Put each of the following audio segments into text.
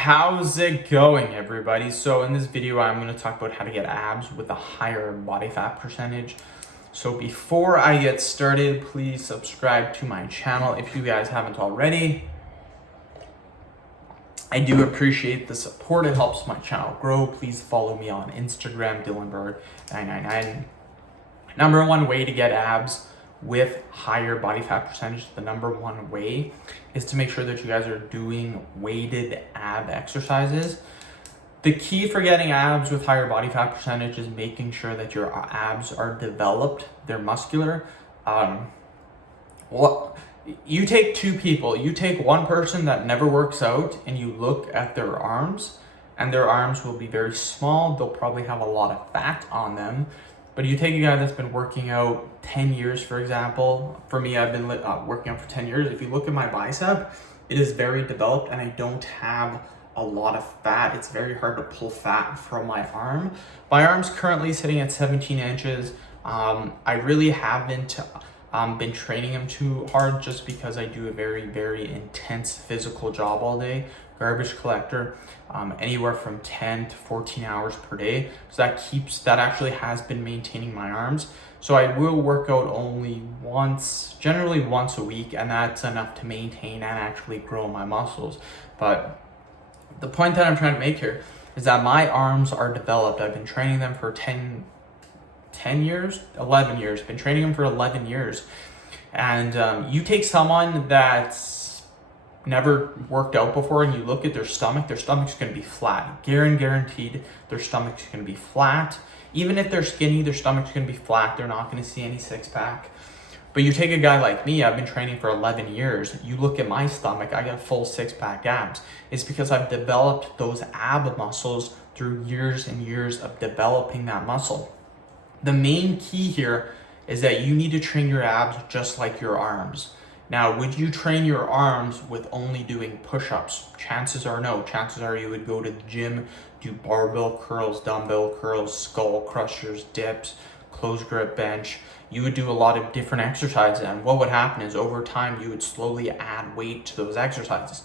How's it going, everybody? So in this video, I'm going to talk about how to get abs with a higher body fat percentage. So before I get started, please subscribe to my channel if you guys haven't already. I do appreciate the support. It helps my channel grow. Please follow me on Instagram, DylanBerg999. Number one way to get abs with higher body fat percentage, the number one way is to make sure that you guys are doing weighted ab exercises. The key for getting abs with higher body fat percentage is making sure that your abs are developed, they're muscular. You take two people, you take one person that never works out and you look at their arms, and their arms will be very small. They'll probably have a lot of fat on them. But you take a guy that's been working out 10 years, for example. For me, I've been working out for 10 years. If you look at my bicep, it is very developed and I don't have a lot of fat. It's very hard to pull fat from my arm. My arm's currently sitting at 17 inches. I really haven't been training them too hard just because I do a very, very intense physical job all day. Garbage collector, anywhere from 10 to 14 hours per day. So that actually has been maintaining my arms. So I will work out only generally once a week, and that's enough to maintain and actually grow my muscles. But the point that I'm trying to make here is that my arms are developed. I've been training them for 11 years, been training them for 11 years. And you take someone that's never worked out before and you look at their stomach's going to be flat. Guaranteed their stomach's going to be flat. Even if they're skinny, their stomach's going to be flat. They're not going to see any six pack. But you take a guy like me, I've been training for 11 years. You look at my stomach, I got full six pack abs. It's because I've developed those ab muscles through years and years of developing that muscle. The main key here is that you need to train your abs just like your arms. Now, would you train your arms with only doing push-ups? Chances are no. Chances are you would go to the gym, do barbell curls, dumbbell curls, skull crushers, dips, close grip bench. You would do a lot of different exercises, and what would happen is over time you would slowly add weight to those exercises.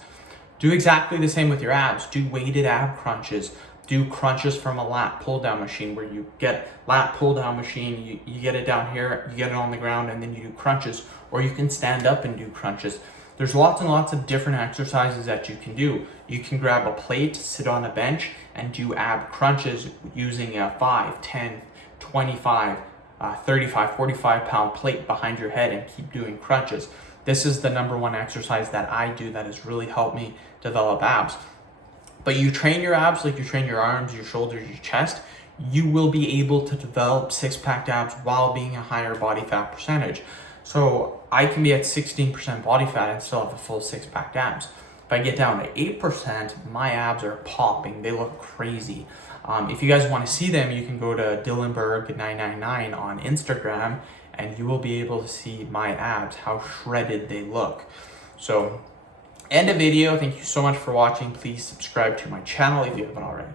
Do exactly the same with your abs. Do weighted ab crunches. Do crunches from a lat pull down machine, where you get lat pull down machine, you get it down here, you get it on the ground, and then you do crunches. Or you can stand up and do crunches. There's lots and lots of different exercises that you can do. You can grab a plate, sit on a bench, and do ab crunches using a 5, 10, 25, 35, 45 pound plate behind your head and keep doing crunches. This is the number one exercise that I do that has really helped me develop abs. But you train your abs like you train your arms, your shoulders, your chest, you will be able to develop six-pack abs while being a higher body fat percentage. So I can be at 16% body fat and still have a full six-pack abs. If I get down to 8%, my abs are popping. They look crazy. If you guys want to see them, you can go to DylanBerg999 on Instagram, and you will be able to see my abs, how shredded they look. So end of video. Thank you so much for watching. Please subscribe to my channel if you haven't already.